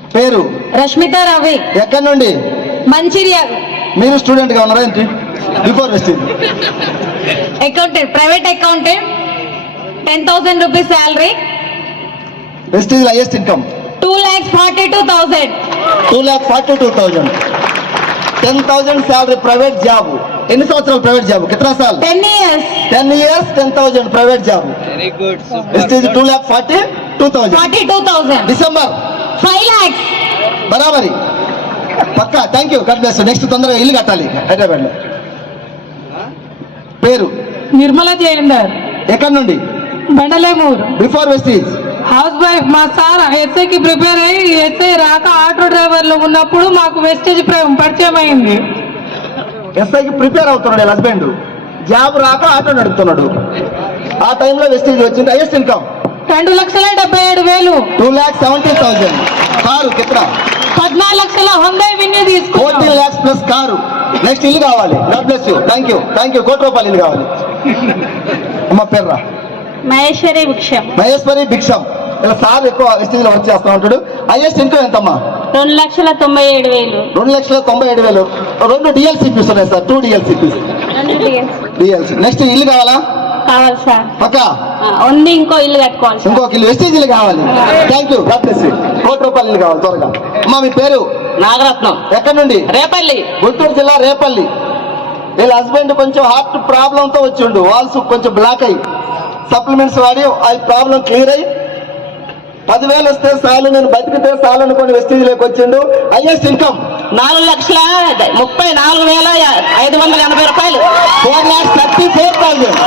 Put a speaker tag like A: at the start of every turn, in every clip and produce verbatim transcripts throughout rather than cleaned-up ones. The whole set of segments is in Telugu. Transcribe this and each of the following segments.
A: పేరు
B: రష్మిత రవి.
A: ఎక్కడి నుండి?
B: మంచిర్యాల.
A: మీరు స్టూడెంట్ గా ఉన్నారా ఏంటి? Before Vestige
B: accountant, private accountant. Ten thousand rupees salary.
A: Vestige highest income
B: two lakhs forty two thousand.
A: Two lakh forty two thousand ten thousand salary, private job. ఎన్ని సంవత్సరాలు ప్రైవేట్ జాబ్? కిतना साल?
B: Ten years.
A: Ten years ten thousand private job.
C: Very good.
A: Vestige two lakh forty two thousand
B: forty two thousand.
A: December
B: five lakhs.
A: బరాబరి పక్కా. Thank you. కట్ చేస్తాను. నెక్స్ట్ తొందరగా ఇల్లు కట్టాలి హైదరాబాద్ లో. పేరు
D: నిర్మల జయందర్.
A: ఎక్కడి నుండి?
D: Bandalemuru.
A: Before Vestige
D: house wife. మా సార్ ఎస్ఐకి ప్రిపేర్ అయ్యి ఎస్ఐ రాక ఆటో డ్రైవర్లు ఉన్నప్పుడు మాకు వెస్టేజ్ పరిచయం అయింది.
A: ఎస్ఐకి ప్రిపేర్ అవుతున్నాడు హస్బెండ్, జాబ్ రాక ఆటో నడుపుతున్నాడు. ఆ టైంలో వెస్టీజ్ వచ్చింది. హైయెస్ట్ ఇన్కమ్
D: రెండు లక్షల డెబ్బై ఏడు వేలు.
A: Two lakh seventy thousand car. కిత్రా?
D: పద్నాలుగు లక్షల హొందా విన్ని తీసుకున్నాం.
A: Fourteen lakhs plus car. Next ఇల్లు కావాలి. God bless you. Thank you thank you. కోటి రూపాయలు ఇల్లు కావాలి. అమ్మ పేర్రా?
B: మహేశ్వరి భిక్షం.
A: మహేశ్వరి భిక్షం. ఇలా సార్ ఎక్కువ వెస్టీజ్ లో వర్క్ చేస్తా ఉంటాడు. హైయెస్ట్ ఇన్కమ్ ఎంతమ్మా?
B: రెండు లక్షల తొంభై ఏడు వేలు.
A: రెండు లక్షల తొంభై ఏడు వేలు. రెండు డిఎల్సీపీస్ ఉన్నాయి sir. Two DLCPs. DLC. Next ఇల్లు కావాలా?
B: కావాలి సార్.
A: పక్కా
B: ఉంది. ఇంకో ఇల్లు కట్టుకోవాలి.
A: ఇంకొక ఇల్లు వెస్టీజ్ ఇల్లు కావాలి. Thank you. God bless you. కోటి రూపాయలు ఇల్లు కావాలి త్వరగా. అమ్మా మీ పేరు?
C: నాగరత్నం.
A: ఎక్కడి నుండి?
C: రేపల్లి.
A: గుంటూరు జిల్లా రేపల్లి. వీళ్ళ హస్బెండ్ కొంచెం హార్ట్ ప్రాబ్లం తో వచ్చిండు. వాల్స్ కొంచెం బ్లాక్ అయ్యి సప్లిమెంట్స్ వాడి ఆ ప్రాబ్లం క్లియర్ అయ్యి పదివేలు వస్తే చాలు, నేను బతికితే చాలు అనుకోని వెస్టీజ్ లోకి వచ్చిండు. హైయెస్ట్ ఇన్కమ్
C: నాలుగు లక్షల ముప్పై నాలుగు వేల ఐదు వందల ఎనభై రూపాయలు.
A: Four lakhs thirty four thousand.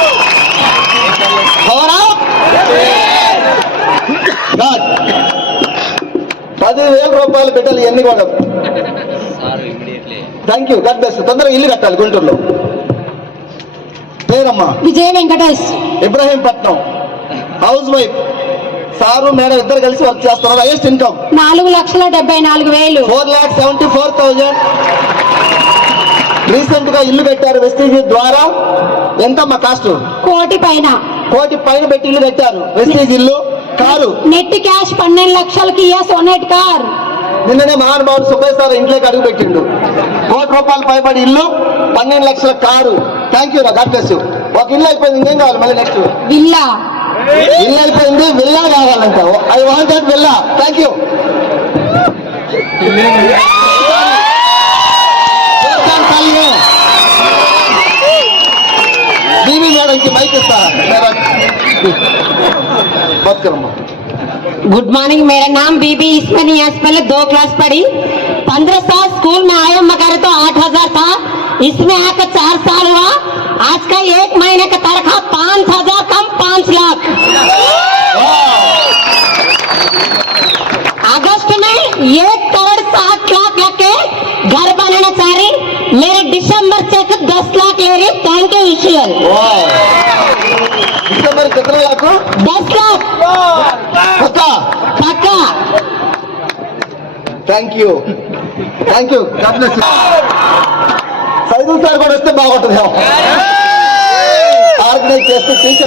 A: పదివేల రూపాయలు పెట్టాలి ఎన్ని కూడా. Thank you. God bless. తొందరగా ఇల్లు కట్టాలి గుంటూరులో. పేరమ్మా?
B: Vijaya Venkatesh.
A: Ibrahimpatnam. House wife. Sir madam ఇద్దరు కలిసి వర్క్ చేస్తున్నారు. హైయెస్ట్ ఇన్కమ్
B: నాలుగు లక్షల డెబ్బై నాలుగు వేలు.
A: Four lakh seventy four thousand. Recent గా ఇల్లు పెట్టారు వెస్టీజ్ ద్వారా. ఎంతమ్మా కాస్ట్?
B: కోటి పైన.
A: కోటి పైన పెట్టి ఇల్లు కట్టారు. వెస్టీజ్ ఇల్లు. కారు
B: నెట్ క్యాష్ పన్నెండు లక్షలకి సోనెట్ కార్.
A: నిన్ననే మహానుభావుడు సుబ్బయ్య సార్ ఇంట్లోకి అడుగు పెట్టిండు. కోటి రూపాయలు పైబడి ఇల్లు, పన్నెండు లక్షల car. Thank you. God bless you. ఒక ఇల్లు అయిపోయింది. ఇంకేం కావాలి మళ్ళీ? Next
B: villa.
A: ఇల్లు అయిపోయింది. విల్లా కావాలంట. I want that villa. Thank you. Bibi మేడంకి మైక్ ఇస్తా.
B: गुड मॉर्निंग, मेरा नाम बीबी इसमें नहीं है, पहले दो क्लास पढ़ी। पंद्रह साल स्कूल में आया मगर तो आठ हजार था, इसमें आकर चार साल हुआ। आज का एक महीने का तनख्वाह पाँच हजार कम पाँच लाख। अगस्त में एक करोड़ सात लाख लगे घर बनाना चाह रही। मेरे दिसंबर चेक दस लाख ले रही। थैंक यू ईश्वर।
A: दिसंबर कितना लाख?
B: दस लाख
A: पक्का
B: पक्का।
A: Thank you thank you. Saidul sir కూడా వస్తే బాగుంటుంది. ఆర్గనైజ్ చేస్తే teacher.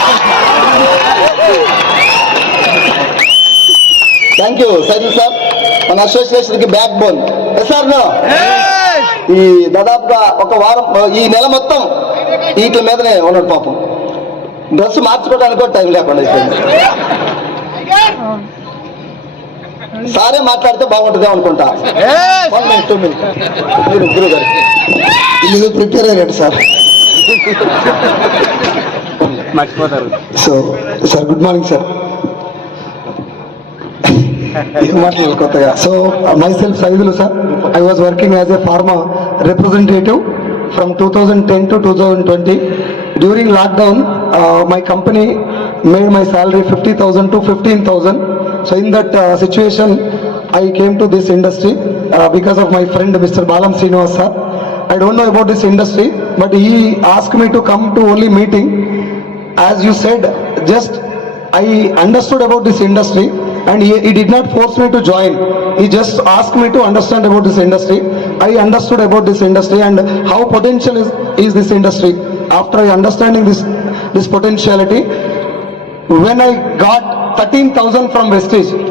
A: Thank you Saidul sir. మన అసోసియేషన్ కి బ్యాక్ బోన్. సార్ ఈ దాదాపుగా ఒక వారం ఈ నెల మొత్తం వీటి మీదనే ఉన్నాడు పాపం. డ్రెస్ మార్చుకోవడానికి కూడా టైం లేకుండా అయిపోయింది. సారే మాట్లాడితే బాగుంటుంది అనుకుంటా. వన్ మినిట్ టూ మినిట్ మీరు గురువు గారు ఇది ప్రిపేర్ అయ్యాడు సార్.
C: మర్చిపోతారు.
A: So sir good morning sir. మాట్లాడారు కొత్తగా. So my self Saidulu sir. I was working as a pharma representative from two thousand ten to two thousand twenty. During lockdown, uh, my company made my salary fifty thousand to fifteen thousand. So in that uh, situation, I came to this industry uh, because of my friend Mister Balam Srinivas sir. I don't know about this industry, but he asked me to come to only meeting. As you said, just I understood about this industry and he, he did not force me to join. He just asked me to understand about this industry. I understood about this industry and how potential is, is this industry. After I understanding this this potentiality, when I got thirteen thousand from Vestige,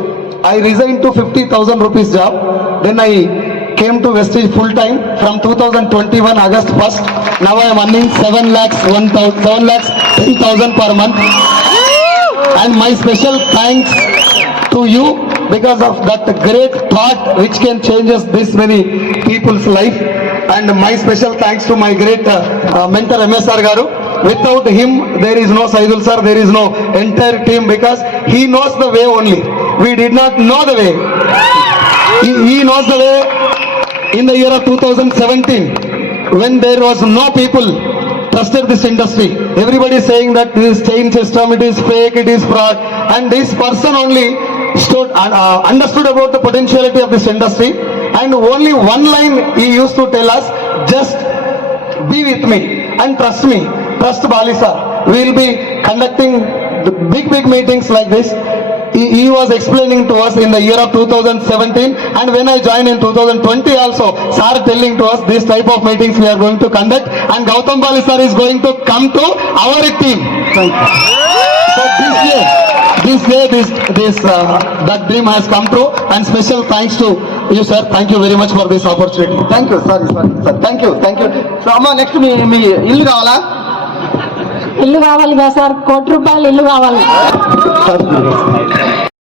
A: I resigned to fifty thousand rupees job. Then I came to Vestige full time from two thousand twenty-one August first. Now I am earning seven lakhs, one thousand, seven lakhs, ten thousand per month. And my special thanks to you because of that great thought which can change us this many people's life. And my special thanks to my great uh, uh, mentor M S R Garu. Without him, there is no Saidul sir, there is no entire team because he knows the way only. We did not know the way. He, he knows the way in the year of two thousand seventeen when there was no people trusted this industry. Everybody is saying that this chain system, it is fake, it is fraud. And this person only stood, uh, understood about the potentiality of this industry. And only one line he used to tell us, just be with me and trust me. Trust Bali sir. We will be conducting the big, big meetings like this. He, he was explaining to us in the year of two thousand seventeen, and when I joined in two thousand twenty also, sir telling to us this type of meetings we are going to conduct, and Gautam Bali sir is going to come to our team. Thank you. So this year, this year, this, this uh, that dream has come true, and special thanks to you sir. Thank you very much for this opportunity. Thank you, sorry, sorry, sir. Thank you, thank you. So అమ్మ నెక్స్ట్ మీ మీ ఇల్లు కావాలా?
B: ఇల్లు కావాలి కదా సార్, కోటి రూపాయలు ఇల్లు కావాలి.